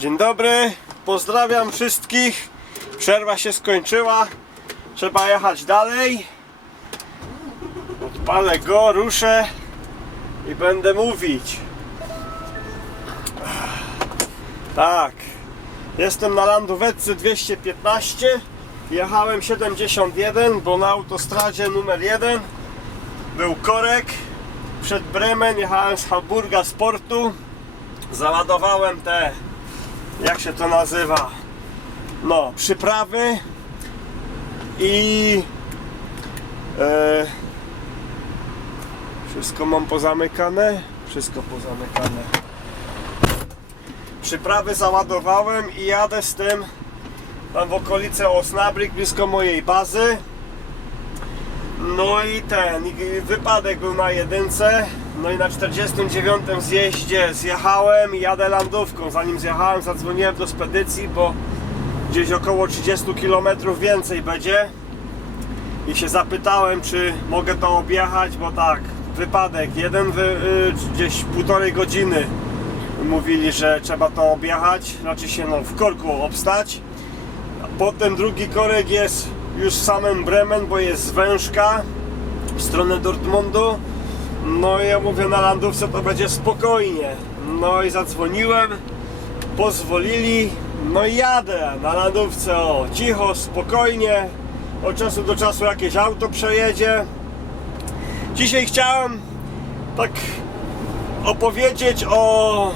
Dzień dobry, pozdrawiam wszystkich. Przerwa się skończyła. Trzeba jechać dalej. Odpalę go, ruszę i będę mówić. Tak, jestem na landóweczce 215. Jechałem 71, bo na autostradzie numer 1 był korek. Przed Bremen jechałem z Hamburga z portu. Załadowałem te, jak się to nazywa, no, przyprawy i e, wszystko mam pozamykane, wszystko pozamykane. Przyprawy załadowałem i jadę z tym tam w okolice Osnabrück, blisko mojej bazy. No i ten wypadek był na jedynce. No i na 49 zjeździe zjechałem i jadę landówką. Zanim zjechałem, zadzwoniłem do spedycji, bo gdzieś około 30 km więcej będzie. I się zapytałem, czy mogę to objechać, bo tak, wypadek, jeden wy, y, gdzieś półtorej godziny mówili, że trzeba to objechać, znaczy się no, w korku obstać. Potem drugi korek jest już w samym Bremen, bo jest z Wężka w stronę Dortmundu. No i ja mówię na landówce to będzie spokojnie. No i zadzwoniłem, pozwolili, no i jadę na landówce, o cicho, spokojnie. Od czasu do czasu jakieś auto przejedzie. Dzisiaj chciałem tak opowiedzieć o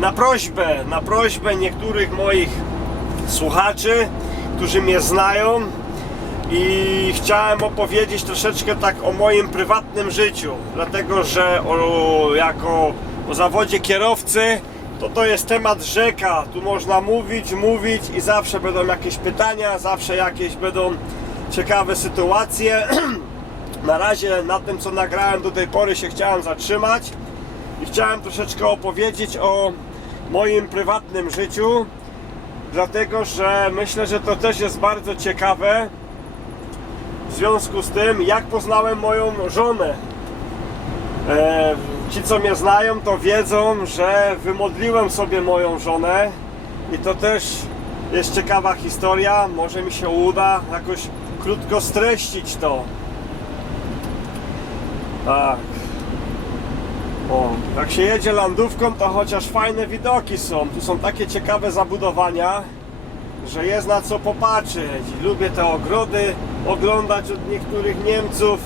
na prośbę, na prośbę niektórych moich słuchaczy, którzy mnie znają i chciałem opowiedzieć troszeczkę tak o moim prywatnym życiu, dlatego że o, jako o zawodzie kierowcy to to jest temat rzeka, tu można mówić, mówić i zawsze będą jakieś pytania, zawsze jakieś będą ciekawe sytuacje. Na razie na tym co nagrałem do tej pory się chciałem zatrzymać i chciałem troszeczkę opowiedzieć o moim prywatnym życiu, dlatego że myślę, że to też jest bardzo ciekawe w związku z tym, jak poznałem moją żonę. E, ci, co mnie znają, to wiedzą, że wymodliłem sobie moją żonę i to też jest ciekawa historia. Może mi się uda jakoś krótko streścić to. Tak. O, jak się jedzie landówką, to chociaż fajne widoki są. Tu są takie ciekawe zabudowania, że jest na co popatrzeć. Lubię te ogrody oglądać od niektórych Niemców,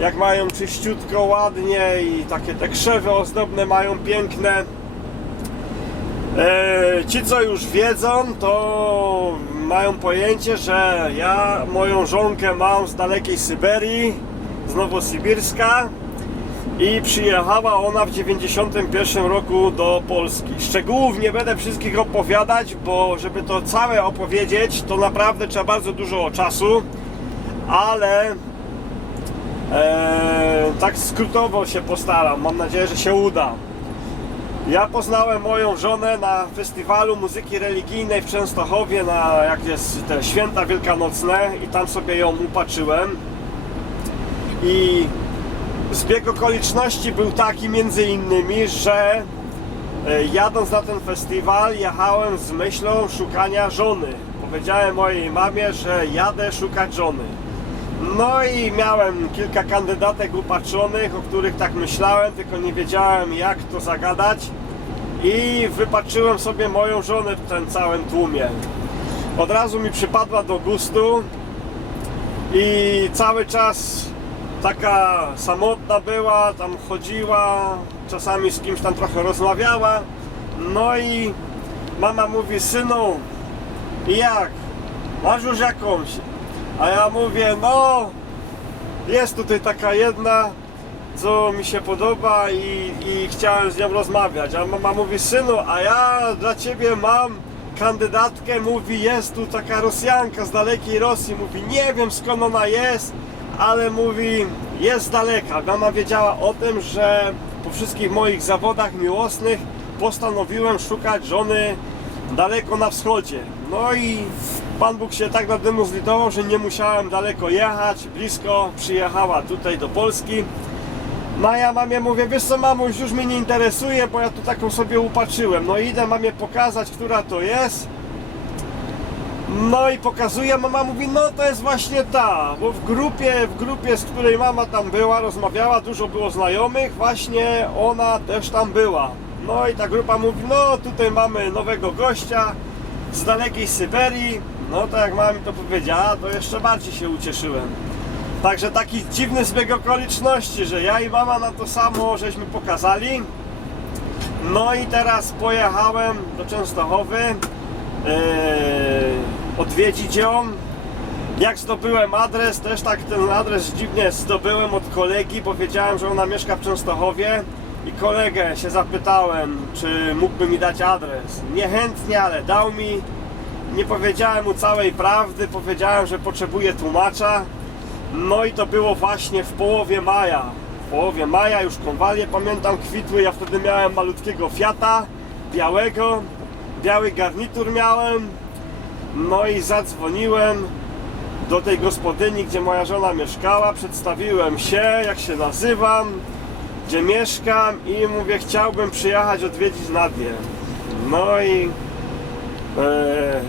jak mają czyściutko, ładnie i takie te krzewy ozdobne mają piękne. E, ci, co już wiedzą, to mają pojęcie, że ja moją żonkę mam z dalekiej Syberii, z Nowosybirska i przyjechała ona w 91 roku do Polski. Szczegółów nie będę wszystkich opowiadać, bo żeby to całe opowiedzieć, to naprawdę trzeba bardzo dużo czasu, ale e, tak skrótowo się postaram. Mam nadzieję, że się uda. Ja poznałem moją żonę na festiwalu muzyki religijnej w Częstochowie, na jak jest te święta wielkanocne i tam sobie ją upatrzyłem. I Zbieg okoliczności był taki między innymi, że e, jadąc na ten festiwal jechałem z myślą szukania żony. Powiedziałem mojej mamie, że jadę szukać żony. No i miałem kilka kandydatek upatrzonych, o których tak myślałem, tylko nie wiedziałem jak to zagadać. I wypatrzyłem sobie moją żonę w tym całym tłumie. Od razu mi przypadła do gustu i cały czas taka samotna była, tam chodziła, czasami z kimś tam trochę rozmawiała. No i mama mówi, synu, jak? Masz już jakąś? A ja mówię, no, jest tutaj taka jedna, co mi się podoba i, i chciałem z nią rozmawiać. A mama mówi, synu, a ja dla ciebie mam kandydatkę, mówi, jest tu taka Rosjanka z dalekiej Rosji, mówi, nie wiem skąd ona jest, ale mówi, jest daleka. Mama wiedziała o tym, że po wszystkich moich zawodach miłosnych postanowiłem szukać żony daleko na wschodzie. No i Pan Bóg się tak nade mną zlitował, że nie musiałem daleko jechać, blisko przyjechała tutaj do Polski. No ja mamie mówię, wiesz co mamuś, już mnie nie interesuje, bo ja tu taką sobie upatrzyłem. No idę mamie pokazać, która to jest. No i pokazuje, mama mówi, no to jest właśnie ta, bo w grupie, w grupie, z której mama tam była, rozmawiała, dużo było znajomych, właśnie ona też tam była. No i ta grupa mówi, no tutaj mamy nowego gościa z dalekiej Syberii. No to jak mama mi to powiedziała, to jeszcze bardziej się ucieszyłem. Także taki dziwny zbieg okoliczności, że ja i mama na to samo żeśmy pokazali. No i teraz pojechałem do Częstochowy yy, odwiedzić ją. Jak zdobyłem adres, też tak ten adres dziwnie zdobyłem od kolegi, bo wiedziałem, że ona mieszka w Częstochowie i kolegę się zapytałem, czy mógłby mi dać adres. Niechętnie, ale dał mi. Nie powiedziałem mu całej prawdy, powiedziałem, że potrzebuję tłumacza. No i to było właśnie w połowie maja. W połowie maja już konwalie, pamiętam, kwitły. Ja wtedy miałem malutkiego Fiata, białego. Biały garnitur miałem. No i zadzwoniłem do tej gospodyni, gdzie moja żona mieszkała. Przedstawiłem się, jak się nazywam, gdzie mieszkam i mówię, chciałbym przyjechać odwiedzić Nadię. No i e,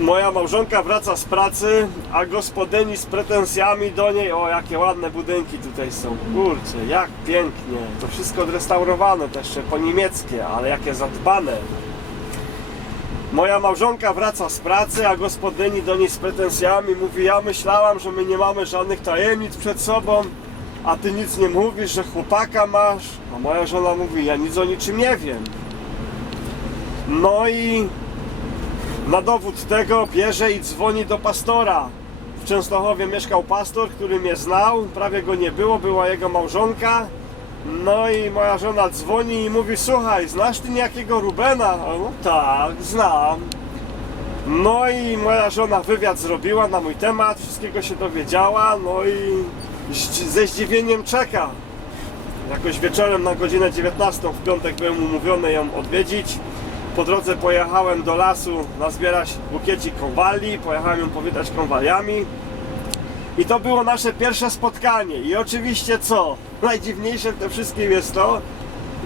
moja małżonka wraca z pracy, a gospodyni z pretensjami do niej, o jakie ładne budynki tutaj są, kurczę, jak pięknie, to wszystko odrestaurowane, też po niemieckie, ale jakie zadbane. Moja małżonka wraca z pracy, a gospodyni do niej z pretensjami mówi, ja myślałam, że my nie mamy żadnych tajemnic przed sobą, a ty nic nie mówisz, że chłopaka masz, a moja żona mówi, ja nic o niczym nie wiem. No i na dowód tego bierze i dzwoni do pastora. W Częstochowie mieszkał pastor, który mnie znał, prawie go nie było, była jego małżonka. No i moja żona dzwoni i mówi, słuchaj, znasz ty niejakiego Rubena? A no tak, znam. No i moja żona wywiad zrobiła na mój temat, wszystkiego się dowiedziała, no i ze zdziwieniem czeka. Jakoś wieczorem na godzinę 19 w piątek byłem umówiony ją odwiedzić. Po drodze pojechałem do lasu nazbierać bukiecik konwali, pojechałem ją powitać konwaliami. I to było nasze pierwsze spotkanie. I oczywiście co? Najdziwniejsze w tym wszystkim jest to,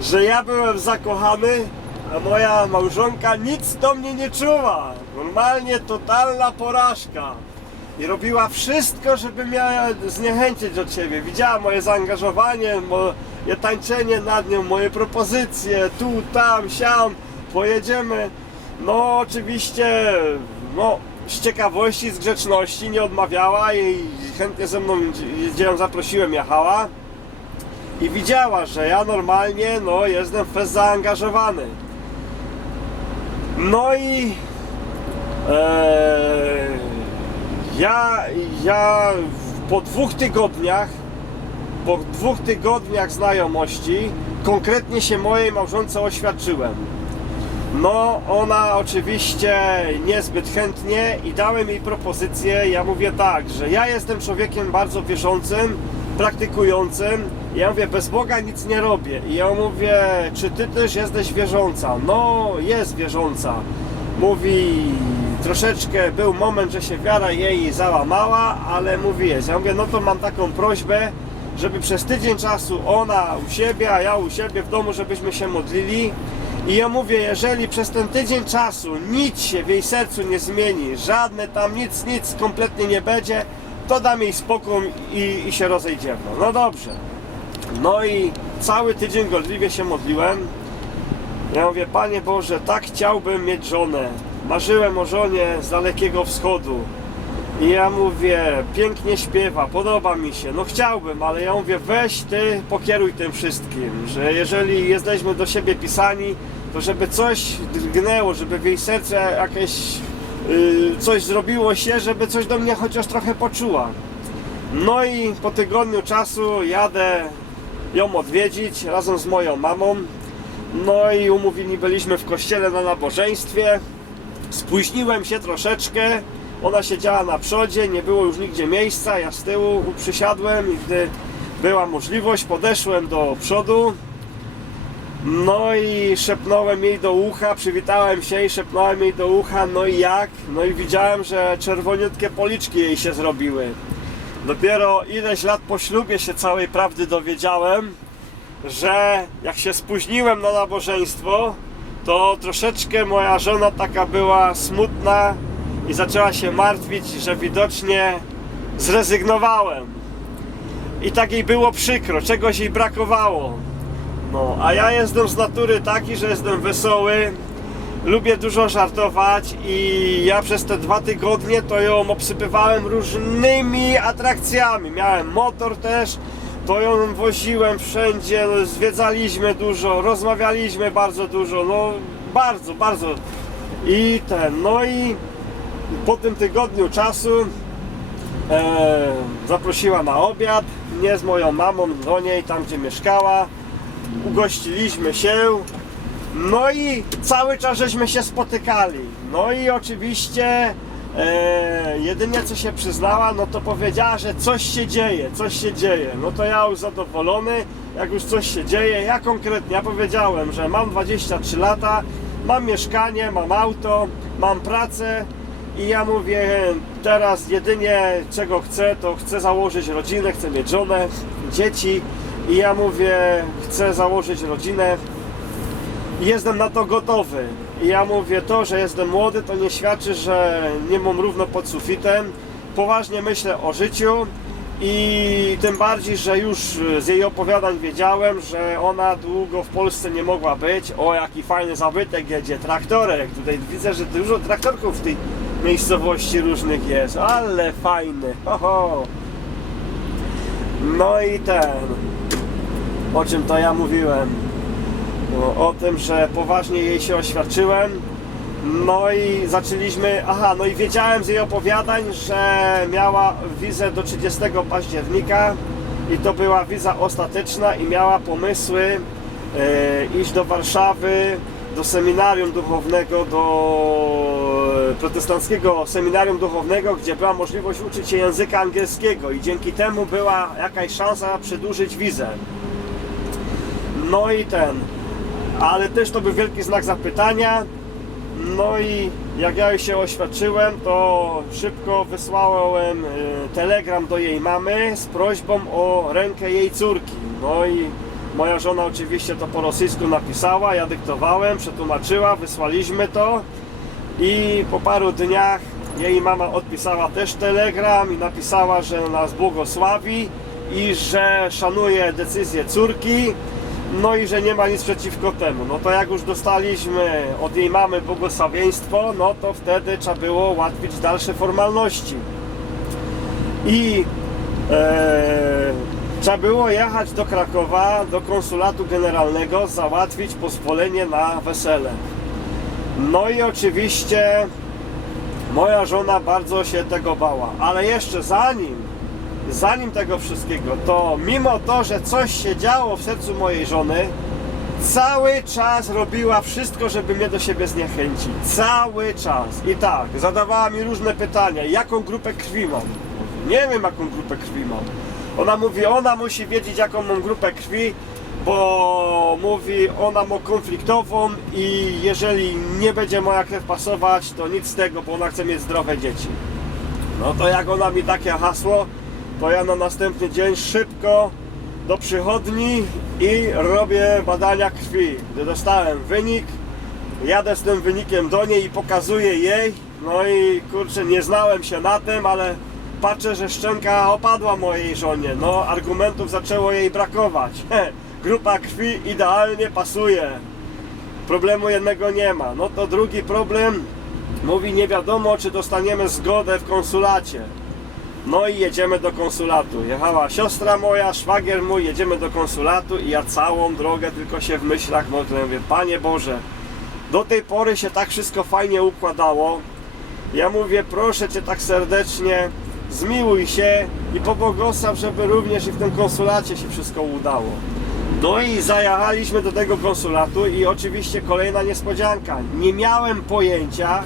że ja byłem zakochany, a moja małżonka nic do mnie nie czuła. Normalnie totalna porażka. I robiła wszystko, żeby mnie zniechęcić do ciebie. Widziała moje zaangażowanie, moje tańczenie nad nią, moje propozycje, tu, tam, siam, pojedziemy. No oczywiście, no z ciekawości, z grzeczności nie odmawiała i chętnie ze mną, gdzie ją zaprosiłem, jechała. I widziała, że ja normalnie, no jestem fest zaangażowany. No i e, ja, ja po dwóch tygodniach, po dwóch tygodniach znajomości, konkretnie się mojej małżonce oświadczyłem. No, ona oczywiście niezbyt chętnie i dałem jej propozycję. Ja mówię tak, że ja jestem człowiekiem bardzo wierzącym, praktykującym. Ja mówię, bez Boga nic nie robię. I ja mówię, czy ty też jesteś wierząca? No, jest wierząca. Mówi, troszeczkę był moment, że się wiara jej załamała, ale mówi jest. Ja mówię, no to mam taką prośbę, żeby przez tydzień czasu ona u siebie, a ja u siebie w domu, żebyśmy się modlili. I ja mówię, jeżeli przez ten tydzień czasu nic się w jej sercu nie zmieni, żadne tam nic, nic kompletnie nie będzie, to dam jej spokój i, i się rozejdziemy. No dobrze. No i cały tydzień gorliwie się modliłem. Ja mówię, Panie Boże, tak chciałbym mieć żonę. Marzyłem o żonie z dalekiego wschodu. I ja mówię, pięknie śpiewa, podoba mi się. No chciałbym, ale ja mówię, weź ty, pokieruj tym wszystkim, że jeżeli jesteśmy do siebie pisani, to żeby coś drgnęło, żeby w jej serce jakieś yy, coś zrobiło się, żeby coś do mnie chociaż trochę poczuła. No i po tygodniu czasu jadę ją odwiedzić razem z moją mamą. No i umówili byliśmy w kościele na nabożeństwie. Spóźniłem się troszeczkę. Ona siedziała na przodzie, nie było już nigdzie miejsca. Ja z tyłu przysiadłem i gdy była możliwość, podeszłem do przodu. No i szepnąłem jej do ucha, przywitałem się i szepnąłem jej do ucha, no i jak? No i widziałem, że czerwoniutkie policzki jej się zrobiły. Dopiero ileś lat po ślubie się całej prawdy dowiedziałem, że jak się spóźniłem na nabożeństwo, to troszeczkę moja żona taka była smutna i zaczęła się martwić, że widocznie zrezygnowałem. I tak jej było przykro, czegoś jej brakowało. No, a ja jestem z natury taki, że jestem wesoły, lubię dużo żartować i ja przez te dwa tygodnie to ją obsypywałem różnymi atrakcjami. Miałem motor też, to ją woziłem wszędzie, no, zwiedzaliśmy dużo, rozmawialiśmy bardzo dużo, no bardzo, bardzo. I ten, no i po tym tygodniu czasu e, zaprosiła na obiad mnie z moją mamą do niej, tam gdzie mieszkała. Ugościliśmy się. No i cały czas żeśmy się spotykali. No i oczywiście e, jedynie co się przyznała, no to powiedziała, że coś się dzieje, coś się dzieje. No to ja już zadowolony, jak już coś się dzieje. Ja konkretnie, ja powiedziałem, że mam 23 lata, mam mieszkanie, mam auto, mam pracę i ja mówię, teraz jedynie czego chcę, to chcę założyć rodzinę, chcę mieć żonę, dzieci i ja mówię, chcę założyć rodzinę i jestem na to gotowy. I ja mówię, to, że jestem młody, to nie świadczy, że nie mam równo pod sufitem. Poważnie myślę o życiu i tym bardziej, że już z jej opowiadań wiedziałem, że ona długo w Polsce nie mogła być. O, jaki fajny zabytek jedzie, traktorek. Tutaj widzę, że dużo traktorków w tej miejscowości różnych jest, ale fajny. Oho. No i ten. O czym to ja mówiłem? No, o tym, że poważnie jej się oświadczyłem. No i zaczęliśmy, aha, no i wiedziałem z jej opowiadań, że miała wizę do 30 października i to była wiza ostateczna i miała pomysły e, iść do Warszawy, do seminarium duchownego, do protestanckiego seminarium duchownego, gdzie była możliwość uczyć się języka angielskiego i dzięki temu była jakaś szansa przedłużyć wizę. No i ten, ale też to był wielki znak zapytania. No i jak ja jej się oświadczyłem, to szybko wysłałem e, telegram do jej mamy z prośbą o rękę jej córki. No i moja żona oczywiście to po rosyjsku napisała, ja dyktowałem, przetłumaczyła, wysłaliśmy to i po paru dniach jej mama odpisała też telegram i napisała, że nas błogosławi i że szanuje decyzję córki no i że nie ma nic przeciwko temu. No to jak już dostaliśmy od jej mamy błogosławieństwo, no to wtedy trzeba było ułatwić dalsze formalności. I e, trzeba było jechać do Krakowa, do konsulatu generalnego, załatwić pozwolenie na wesele. No i oczywiście moja żona bardzo się tego bała, ale jeszcze zanim zanim tego wszystkiego, to mimo to, że coś się działo w sercu mojej żony, cały czas robiła wszystko, żeby mnie do siebie zniechęcić. Cały czas. I tak, zadawała mi różne pytania. Jaką grupę krwi mam? Nie wiem, jaką grupę krwi mam. Ona mówi, ona musi wiedzieć, jaką mam grupę krwi, bo mówi, ona ma konfliktową i jeżeli nie będzie moja krew pasować, to nic z tego, bo ona chce mieć zdrowe dzieci. No to jak ona mi takie hasło, to ja na następny dzień szybko do przychodni i robię badania krwi. Gdy dostałem wynik, jadę z tym wynikiem do niej i pokazuję jej. No i kurczę, nie znałem się na tym, ale patrzę, że szczęka opadła mojej żonie. No, argumentów zaczęło jej brakować. Grupa krwi idealnie pasuje. Problemu jednego nie ma. No to drugi problem mówi nie wiadomo, czy dostaniemy zgodę w konsulacie. No i jedziemy do konsulatu. Jechała siostra moja, szwagier mój, jedziemy do konsulatu i ja całą drogę tylko się w myślach modlę. Mówię, Panie Boże, do tej pory się tak wszystko fajnie układało. Ja mówię, proszę Cię tak serdecznie, zmiłuj się i pobłogosław, żeby również i w tym konsulacie się wszystko udało. No i zajechaliśmy do tego konsulatu i oczywiście kolejna niespodzianka. Nie miałem pojęcia,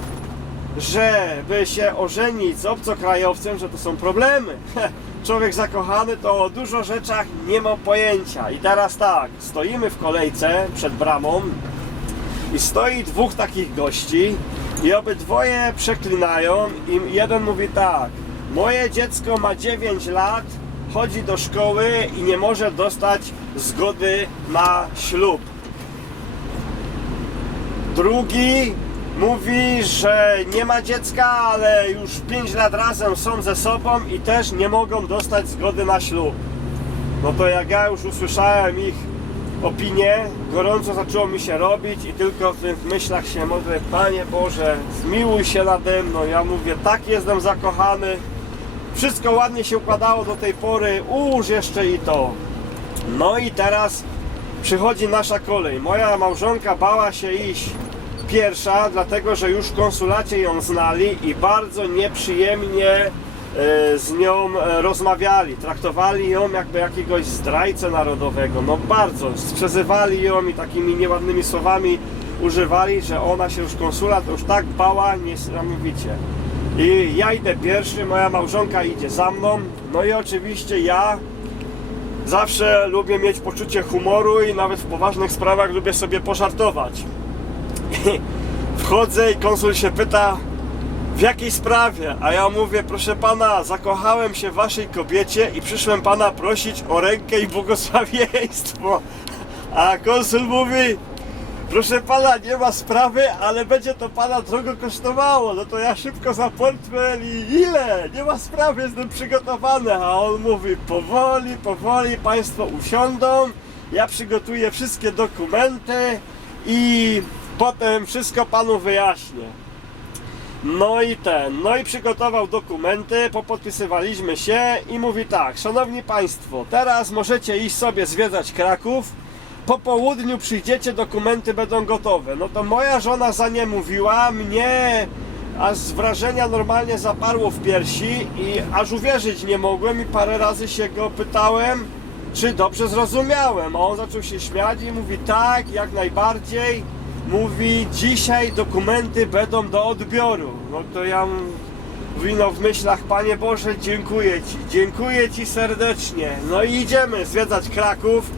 żeby się ożenić z obcokrajowcem, że to są problemy. Człowiek zakochany to o dużo rzeczach nie ma pojęcia. I teraz tak, stoimy w kolejce przed bramą i stoi dwóch takich gości i obydwoje przeklinają i jeden mówi tak Moje dziecko ma 9 lat, chodzi do szkoły i nie może dostać zgody na ślub. Drugi mówi, że nie ma dziecka, ale już 5 lat razem są ze sobą i też nie mogą dostać zgody na ślub. No to jak ja już usłyszałem ich opinię, gorąco zaczęło mi się robić i tylko w tych myślach się modlę, Panie Boże, zmiłuj się nade mną. Ja mówię, tak jestem zakochany. Wszystko ładnie się układało do tej pory, ułóż jeszcze i to. No i teraz przychodzi nasza kolej. Moja małżonka bała się iść pierwsza, dlatego że już w konsulacie ją znali i bardzo nieprzyjemnie e, z nią e, rozmawiali. Traktowali ją jakby jakiegoś zdrajcę narodowego. No bardzo. Przezywali ją i takimi nieładnymi słowami używali, że ona się już konsulat już tak bała niesamowicie. I ja idę pierwszy, moja małżonka idzie za mną. No i oczywiście ja zawsze lubię mieć poczucie humoru i nawet w poważnych sprawach lubię sobie pożartować. Wchodzę i konsul się pyta, w jakiej sprawie? A ja mówię, proszę pana, zakochałem się w waszej kobiecie i przyszłem pana prosić o rękę i błogosławieństwo. A konsul mówi, proszę pana, nie ma sprawy, ale będzie to pana drogo kosztowało. No to ja szybko za portfel i ile? Nie ma sprawy, jestem przygotowany. A on mówi, powoli, powoli, państwo usiądą, ja przygotuję wszystkie dokumenty i potem wszystko panu wyjaśnię. No i ten, no i przygotował dokumenty, popodpisywaliśmy się i mówi tak, szanowni państwo, teraz możecie iść sobie zwiedzać Kraków, po południu przyjdziecie, dokumenty będą gotowe. No to moja żona za nie mówiła, mnie aż z wrażenia normalnie zaparło w piersi i aż uwierzyć nie mogłem i parę razy się go pytałem, czy dobrze zrozumiałem. A on zaczął się śmiać i mówi tak, jak najbardziej. Mówi, dzisiaj dokumenty będą do odbioru. No to ja mówi, no w myślach, Panie Boże, dziękuję Ci, dziękuję Ci serdecznie. No i idziemy zwiedzać Kraków.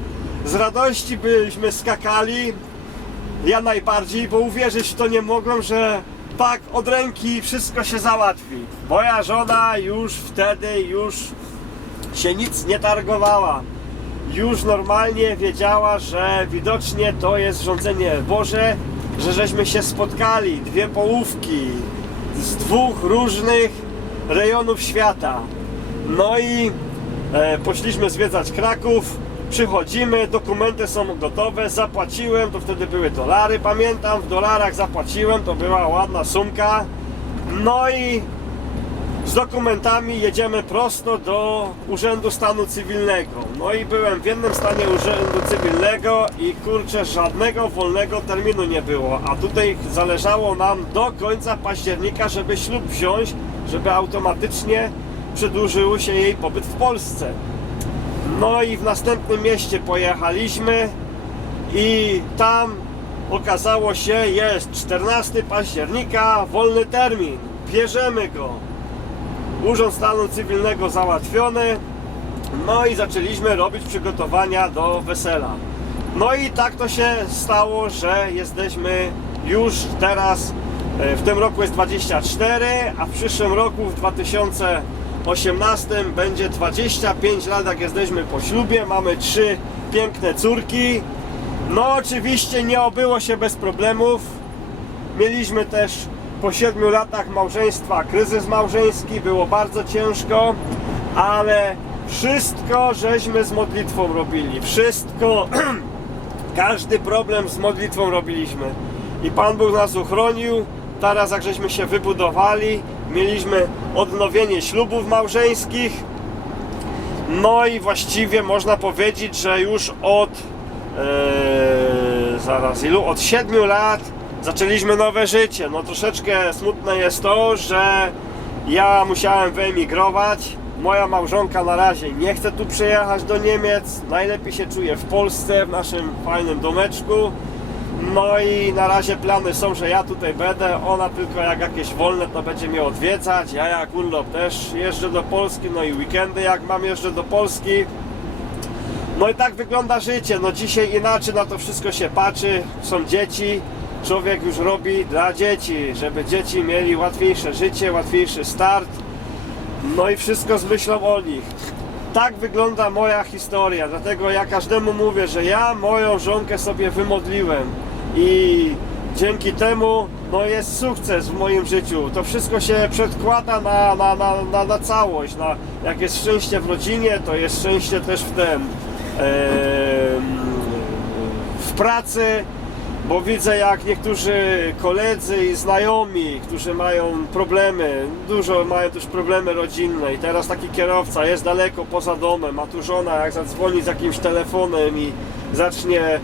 Z radości byliśmy skakali. Ja najbardziej, bo uwierzyć w to nie mogłem, że tak od ręki wszystko się załatwi. Moja żona już wtedy już się nic nie targowała. Już normalnie wiedziała, że widocznie to jest rządzenie Boże, że żeśmy się spotkali, dwie połówki z dwóch różnych rejonów świata. No i e, poszliśmy zwiedzać Kraków, przychodzimy, dokumenty są gotowe, zapłaciłem, to wtedy były dolary, pamiętam, w dolarach zapłaciłem, to była ładna sumka. No i z dokumentami jedziemy prosto do Urzędu Stanu Cywilnego. No i byłem w jednym stanie Urzędu Cywilnego i kurczę, żadnego wolnego terminu nie było. A tutaj zależało nam do końca października, żeby ślub wziąć, żeby automatycznie przedłużył się jej pobyt w Polsce. No i w następnym mieście pojechaliśmy i tam okazało się, jest 14 października, wolny termin. Bierzemy go. Urząd Stanu Cywilnego załatwiony. No i zaczęliśmy robić przygotowania do wesela. No i tak to się stało, że jesteśmy już teraz, e, w tym roku jest 24, a w przyszłym roku, w 2018 będzie 25 lat, jak jesteśmy po ślubie. Mamy trzy piękne córki. No oczywiście nie obyło się bez problemów. Mieliśmy też po 7 latach małżeństwa kryzys małżeński, było bardzo ciężko, ale wszystko żeśmy z modlitwą robili. Wszystko, każdy problem z modlitwą robiliśmy. I Pan Bóg nas uchronił. Teraz jak żeśmy się wybudowali, mieliśmy odnowienie ślubów małżeńskich. No i właściwie można powiedzieć, że już od Eee, zaraz ilu? Od 7 lat zaczęliśmy nowe życie. No troszeczkę smutne jest to, że ja musiałem wyemigrować. Moja małżonka na razie nie chce tu przyjechać do Niemiec. Najlepiej się czuje w Polsce, w naszym fajnym domeczku. No i na razie plany są, że ja tutaj będę. Ona tylko jak jakieś wolne to będzie mnie odwiedzać. Ja jak urlop też jeżdżę do Polski. No i weekendy jak mam jeżdżę do Polski. No i tak wygląda życie. No dzisiaj inaczej na to wszystko się patrzy. Są dzieci. Człowiek już robi dla dzieci, żeby dzieci mieli łatwiejsze życie, łatwiejszy start. No i wszystko z myślą o nich. Tak wygląda moja historia, dlatego ja każdemu mówię, że ja moją żonkę sobie wymodliłem i dzięki temu no jest sukces w moim życiu. To wszystko się przedkłada na, na, na, na, na całość. Na, jak jest szczęście w rodzinie, to jest szczęście też w tym. em, w pracy, bo widzę jak niektórzy koledzy i znajomi, którzy mają problemy, dużo mają też problemy rodzinne i teraz taki kierowca jest daleko poza domem, a tu żona jak zadzwoni z jakimś telefonem i zacznie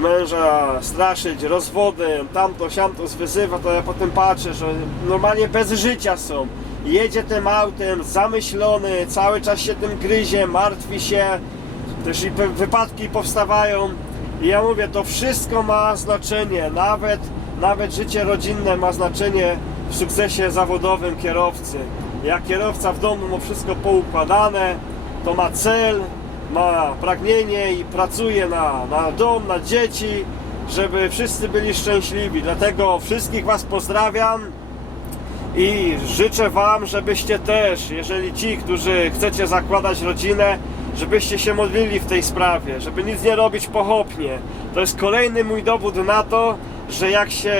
męża straszyć rozwodem, tamto, siamto zwyzywa, to ja potem patrzę, że normalnie bez życia są. Jedzie tym autem, zamyślony, cały czas się tym gryzie, martwi się, też i wypadki powstawają. I ja mówię, to wszystko ma znaczenie, nawet, nawet życie rodzinne ma znaczenie w sukcesie zawodowym kierowcy. Jak kierowca w domu ma wszystko poukładane, to ma cel, ma pragnienie i pracuje na, na dom, na dzieci, żeby wszyscy byli szczęśliwi. Dlatego wszystkich Was pozdrawiam. I życzę Wam, żebyście też, jeżeli ci, którzy chcecie zakładać rodzinę, żebyście się modlili w tej sprawie, żeby nic nie robić pochopnie. To jest kolejny mój dowód na to, że jak się,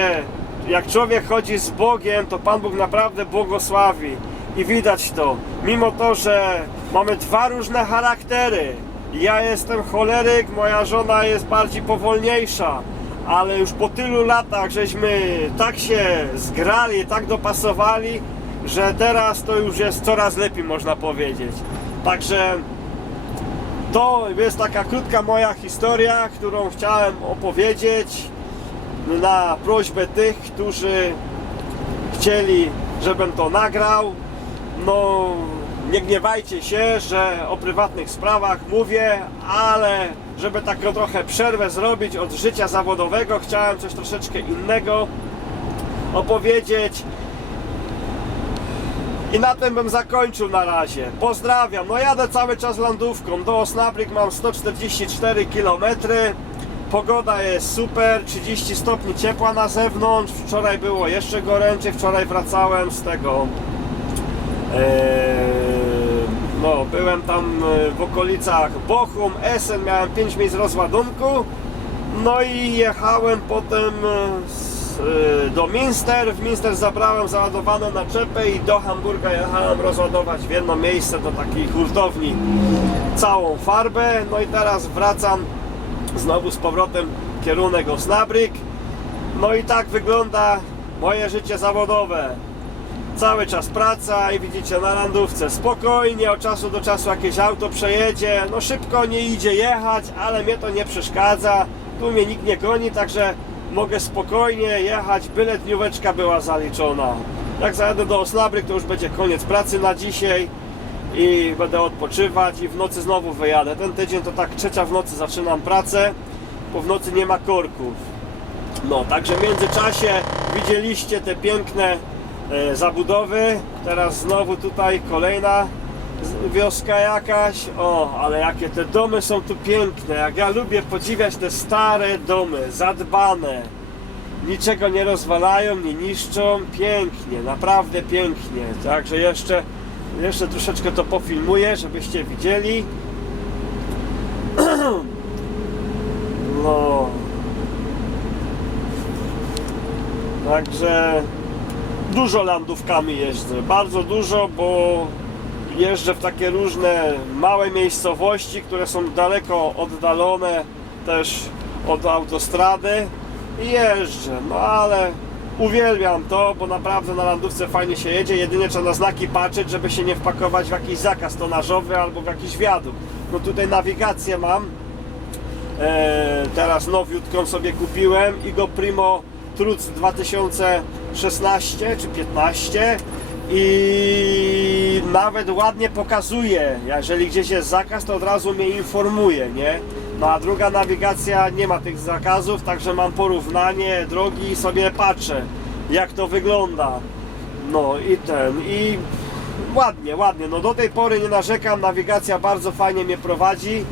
jak człowiek chodzi z Bogiem, to Pan Bóg naprawdę błogosławi. I widać to, mimo to, że mamy dwa różne charaktery. Ja jestem choleryk, moja żona jest bardziej powolniejsza ale już po tylu latach żeśmy tak się zgrali, tak dopasowali, że teraz to już jest coraz lepiej można powiedzieć. Także to jest taka krótka moja historia, którą chciałem opowiedzieć na prośbę tych, którzy chcieli, żebym to nagrał. No, nie gniewajcie się, że o prywatnych sprawach mówię, ale żeby taką trochę przerwę zrobić od życia zawodowego, chciałem coś troszeczkę innego opowiedzieć. I na tym bym zakończył na razie. Pozdrawiam. No jadę cały czas landówką. Do Osnabrück mam 144 km. Pogoda jest super, 30 stopni ciepła na zewnątrz. Wczoraj było jeszcze goręcie. Wczoraj wracałem z tego. Eee, no, byłem tam e, w okolicach Bochum, Essen, miałem 5 miejsc rozładunku. No i jechałem potem e, z, e, do Minster. W Minster zabrałem załadowaną naczepę i do Hamburga jechałem rozładować w jedno miejsce do takiej hurtowni całą farbę. No i teraz wracam znowu z powrotem kierunek Osnabrück. No i tak wygląda moje życie zawodowe cały czas praca i widzicie na landówce spokojnie, od czasu do czasu jakieś auto przejedzie, no szybko nie idzie jechać, ale mnie to nie przeszkadza, tu mnie nikt nie goni, także mogę spokojnie jechać, byle dnióweczka była zaliczona. Jak zajadę do Osnabrück, to już będzie koniec pracy na dzisiaj i będę odpoczywać i w nocy znowu wyjadę. Ten tydzień to tak trzecia w nocy zaczynam pracę, bo w nocy nie ma korków. No, także w międzyczasie widzieliście te piękne e, zabudowy. Teraz znowu tutaj kolejna wioska jakaś. O, ale jakie te domy są tu piękne. Jak ja lubię podziwiać te stare domy, zadbane. Niczego nie rozwalają, nie niszczą. Pięknie, naprawdę pięknie. Także jeszcze, jeszcze troszeczkę to pofilmuję, żebyście widzieli. No. Także dużo landówkami jeżdżę, bardzo dużo, bo jeżdżę w takie różne małe miejscowości, które są daleko oddalone też od autostrady i jeżdżę, no ale uwielbiam to, bo naprawdę na landówce fajnie się jedzie, jedynie trzeba na znaki patrzeć, żeby się nie wpakować w jakiś zakaz tonażowy albo w jakiś wiadukt. No tutaj nawigację mam, E, teraz nowiutką sobie kupiłem Igo Primo Truc 2016 czy 15 i nawet ładnie pokazuje, jeżeli gdzieś jest zakaz to od razu mnie informuje, nie? No a druga nawigacja nie ma tych zakazów, także mam porównanie drogi i sobie patrzę jak to wygląda. No i ten i ładnie, ładnie, no do tej pory nie narzekam, nawigacja bardzo fajnie mnie prowadzi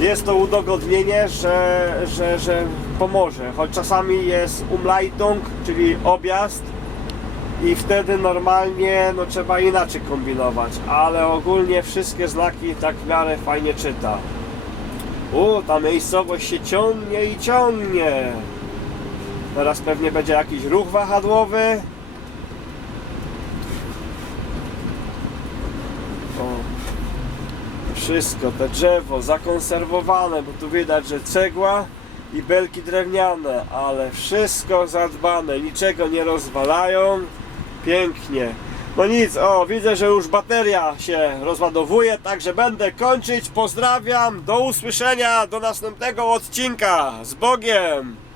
jest to udogodnienie, że, że, że pomoże, choć czasami jest Umleitung, czyli objazd i wtedy normalnie no, trzeba inaczej kombinować, ale ogólnie wszystkie znaki tak w miarę fajnie czyta. U, ta miejscowość się ciągnie i ciągnie. Teraz pewnie będzie jakiś ruch wahadłowy. O. Wszystko, te drzewo zakonserwowane, bo tu widać, że cegła i belki drewniane, ale wszystko zadbane, niczego nie rozwalają. Pięknie. No nic, o, widzę, że już bateria się rozładowuje, także będę kończyć. Pozdrawiam, do usłyszenia, do następnego odcinka. Z Bogiem!